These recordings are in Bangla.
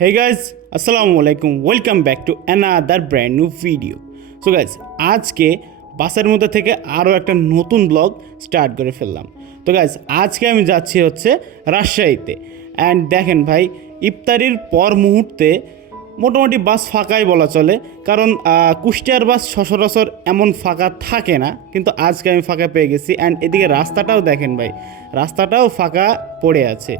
Hey guys, Assalamu alaikum. Welcome back to another brand new video. So guys, আজকে বাসের মধ্যে থেকে আরও একটা নতুন ব্লগ স্টার্ট করে ফেললাম। তো গাইজ আজকে আমি যাচ্ছি হচ্ছে রাজশাহীতে। অ্যান্ড দেখেন ভাই, ইফতারির পর মুহূর্তে মোটামুটি বাস ফাঁকাই বলা চলে, কারণ কুষ্টিয়ার বাস সচরাচর এমন ফাঁকা থাকে না, কিন্তু আজকে আমি ফাঁকা পেয়ে গেছি। অ্যান্ড এদিকে রাস্তাটাও দেখেন ভাই, রাস্তাটাও ফাঁকা পড়ে আছে।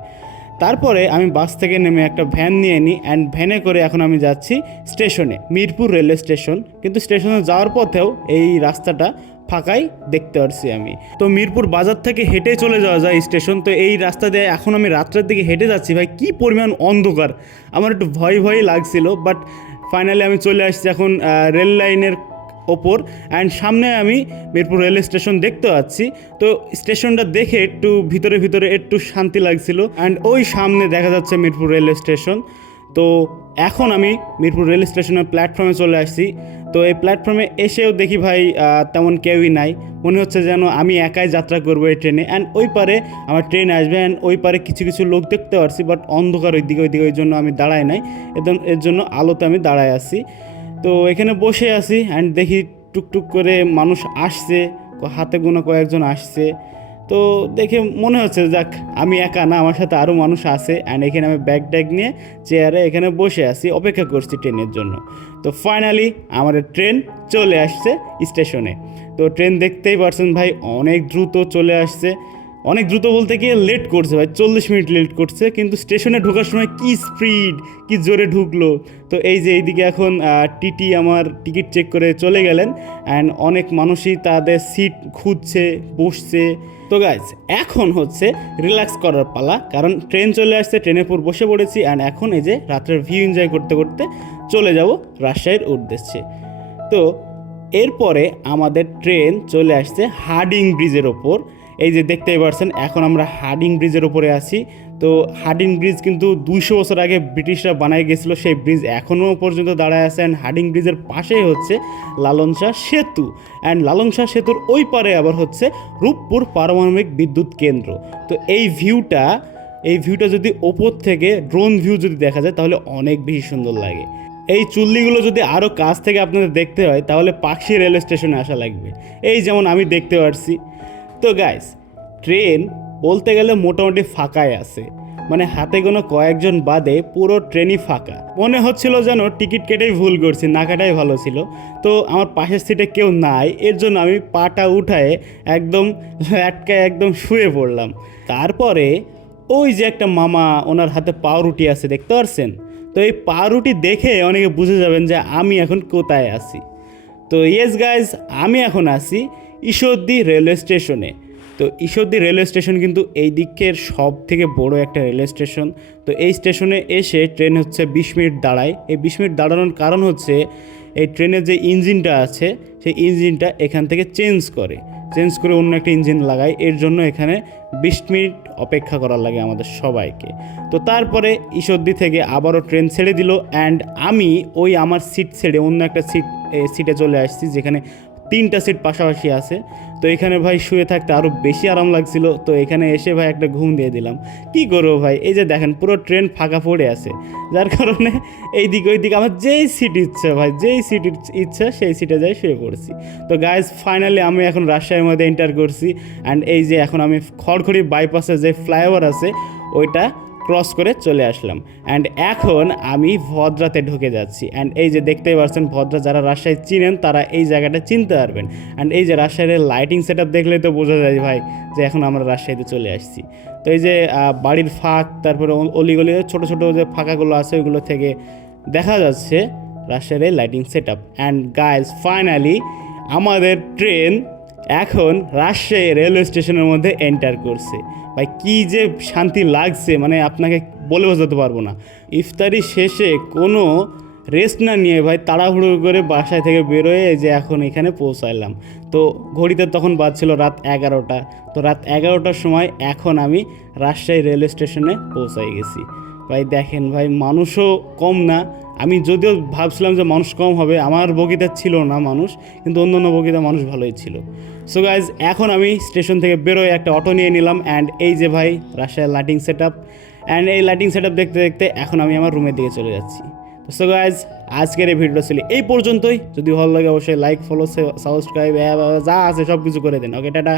তারপরে আমি বাস থেকে নেমে একটা ভ্যান নিয়ে নিই, অ্যান্ড ভ্যানে করে এখন আমি যাচ্ছি স্টেশনে, মিরপুর রেলওয়ে স্টেশন। কিন্তু স্টেশনে যাওয়ার পথেও এই রাস্তাটা ফাঁকাই দেখতে পারছি আমি। তো মিরপুর বাজার থেকে হেঁটে চলে যাওয়া যায় স্টেশন। তো এই রাস্তা দিয়ে এখন আমি রাত্রের দিকে হেঁটে যাচ্ছি ভাই, কী পরিমাণ অন্ধকার, আমার একটু ভয় লাগছিল। বাট ফাইনালি আমি চলে আসছি এখন রেল লাইনের ওপর, অ্যান্ড সামনে আমি মিরপুর রেলওয়ে স্টেশন দেখতে পাচ্ছি। তো স্টেশনটা দেখে একটু ভিতরে একটু শান্তি লাগছিল। অ্যান্ড ওই সামনে দেখা যাচ্ছে মিরপুর রেলওয়ে স্টেশন। তো এখন আমি মিরপুর রেল স্টেশনের প্ল্যাটফর্মে চলে আসছি। তো এই প্ল্যাটফর্মে এসেও দেখি ভাই তেমন কেউই নাই, মনে হচ্ছে যেন আমি একাই যাত্রা করবো এই ট্রেনে। অ্যান্ড ওই পারে আমার ট্রেন আসবে, অ্যান্ড ওই পারে কিছু লোক দেখতে পারছি, বাট অন্ধকার ওইদিকে ওই জন্য আমি দাঁড়াই নাই, এর জন্য আলোতে আমি দাঁড়ায় আছি। তো এখানে বসে আছি, অ্যান্ড দেখি টুকটুক করে মানুষ আসছে, হাতে গোনা কয়েকজন আসছে। তো দেখে মনে হচ্ছে যাক আমি একা না, আমার সাথে আরও মানুষ আছে। অ্যান্ড এখানে আমি ব্যাগ ট্যাগ নিয়ে চেয়ারে এখানে বসে আছি, অপেক্ষা করছি ট্রেনের জন্য। তো ফাইনালি আমাদের ট্রেন চলে আসছে স্টেশনে। তো ট্রেন দেখতেই পারছেন ভাই, অনেক দ্রুত চলে আসছে। অনেক দ্রুত বলতে গিয়ে লেট করছে ভাই, 40 মিনিট লেট করছে, কিন্তু স্টেশনে ঢোকার সময় কি স্পিড, কি জোরে ঢুকলো। তো এই যে এইদিকে এখন টিটি আমার টিকিট চেক করে চলে গেলেন, অ্যান্ড অনেক মানুষই তাদের সিট খুঁজছে, বসছে। তো গাইজ এখন হচ্ছে রিল্যাক্স করার পালা, কারণ ট্রেন চলে আসছে, ট্রেনের উপর বসে পড়েছি। অ্যান্ড এখন এই যে রাত্রের ভিউ এনজয় করতে করতে চলে যাব রাজশাহীর উদ্দেশ্যে। তো এরপরে আমাদের ট্রেন চলে আসছে হার্ডিং ব্রিজের ওপর। এই যে দেখতেই পারছেন, এখন আমরা হার্ডিং ব্রিজের ওপরে আছি। তো হার্ডিং ব্রিজ কিন্তু 200 বছর আগে ব্রিটিশরা বানায় গেছিলো, সেই ব্রিজ এখনও পর্যন্ত দাঁড়ায় আছে। অ্যান্ড হার্ডিং ব্রিজের পাশেই হচ্ছে লালন শাহ সেতু, অ্যান্ড লালন শাহ সেতুর ওই পারে আবার হচ্ছে রূপপুর পারমাণবিক বিদ্যুৎ কেন্দ্র। তো এই ভিউটা যদি ওপর থেকে ড্রোন ভিউ যদি দেখা যায় তাহলে অনেক বেশি সুন্দর লাগে। এই চুল্লিগুলো যদি আরও কাছ থেকে আপনাদের দেখতে হয় তাহলে পাকশি রেলওয়ে স্টেশনে আসা লাগবে, এই যেমন আমি দেখতে পারছি। তো গাইস ট্রেন বলতে গেলে মোটামুটি ফাঁকাই আছে, মানে হাতে কোনো কয়েকজন বাদে পুরো ট্রেনই ফাঁকা। মনে হচ্ছিল যেন টিকিট কেটেই ভুল করছি, না কাটাই ভালো ছিল। তো আমার পাশের সিটে কেউ নাই, এর জন্য আমি পাটা উঠায়ে একদম ল্যাটকায় একদম শুয়ে পড়লাম। তারপরে ওই যে একটা মামা, ওনার হাতে পাউরুটি আছে দেখতে পারছেন। তো এই পাউরুটি দেখে অনেকে বুঝে যাবেন যে আমি এখন কোথায় আছি। তো ইয়েস গাইজ, আমি এখন আছি ঈশ্বরদী রেলওয়ে স্টেশনে। তো ঈশ্বরদী রেলওয়ে স্টেশন কিন্তু এই দিকের সব থেকে বড় একটা রেলওয়ে স্টেশন। তো এই স্টেশনে এসে ট্রেন হচ্ছে 20 মিনিট দাঁড়ায়। এই 20 মিনিট দাঁড়ানোর কারণ হচ্ছে এই ট্রেনের যে ইঞ্জিনটা আছে সেই ইঞ্জিনটা এখান থেকে চেঞ্জ করে অন্য একটা ইঞ্জিন লাগায়, এর জন্য এখানে 20 মিনিট অপেক্ষা করার লাগে আমাদের সবাইকে। তো তারপরে ঈশ্বরদী থেকে আবারও ট্রেন ছেড়ে দিল, অ্যান্ড আমি ওই আমার সিট ছেড়ে অন্য একটা সিটে চলে আসছি, যেখানে 3টা সিট পাশাপাশি আছে। তো এখানে ভাই শুয়ে থাকতে আরও বেশি আরাম লাগছিল। তো এখানে এসে ভাই একটা ঘুম দিয়ে দিলাম। কি করবো ভাই, এই যে দেখেন পুরো ট্রেন ফাঁকা পড়ে আছে, যার কারণে এইদিকে ওইদিকে আমার যেই সিট ইচ্ছা সেই সিটে যাই শুয়ে পড়ছি। তো গাইজ ফাইনালি আমি এখন রাজশাহীর মধ্যে এন্টার করছি, অ্যান্ড এই যে এখন আমি খড়খড়ি বাইপাসে যে ফ্লাইওভার আছে ওইটা ক্রস করে চলে আসলাম। অ্যান্ড এখন আমি ভদ্রাতে ঢুকে যাচ্ছি। অ্যান্ড এই যে দেখতেই পাচ্ছেন, ভদ্রা যারা রাজশাহী চিনেন তারা এই জায়গাটা চিনতে পারবেন। অ্যান্ড এই যে রাজশাহীর লাইটিং সেট আপ দেখলে তো বোঝা যায় ভাই যে এখন আমরা রাজশাহীতে চলে আসছি। তো এই যে বাড়ির ফাঁক, তারপরে অলিগলি ছোটো যে ফাঁকাগুলো আছে ওইগুলো থেকে দেখা যাচ্ছে রাজশাহীর এই lighting set up. And guys finally আমাদের ট্রেন এখন রাজশাহী রেলওয়ে স্টেশনের মধ্যে এন্টার করছে। ভাই কী যে শান্তি লাগছে, মানে আপনাকে বলে বোঝাতে পারবো না। ইফতারি শেষে কোনো রেস্ট না নিয়ে ভাই তাড়াহুড়ো করে বাসায় থেকে বেরোয় যে এখন এখানে পৌঁছাইলাম। তো ঘড়িতে তখন বাজছিল রাত 11টা। তো রাত 11টার সময় এখন আমি রাজশাহী রেলওয়ে স্টেশনে পৌঁছাই গেছি। ভাই দেখেন ভাই, মানুষও কম না। আমি যদিও ভাবছিলাম যে মানুষ কম হবে, আমার বগিতে ছিল না মানুষ, কিন্তু অন্যান্য বগিতে মানুষ ভালোই ছিল। সো গাইজ এখন আমি স্টেশন থেকে বেরোয় একটা অটো নিয়ে নিলাম, অ্যান্ড এই যে ভাই Rajshahi lighting set up. And এই লাইটিং সেট আপ দেখতে দেখতে এখন আমি আমার রুমের দিকে চলে যাচ্ছি। তো সো গাইজ আজকের এই ভিডিওটা ছিল এই পর্যন্তই। যদি ভালো লাগে অবশ্যই লাইক, ফলো, সাবস্ক্রাইব যা আছে সব কিছু করে দিন। ওকে, টাটা।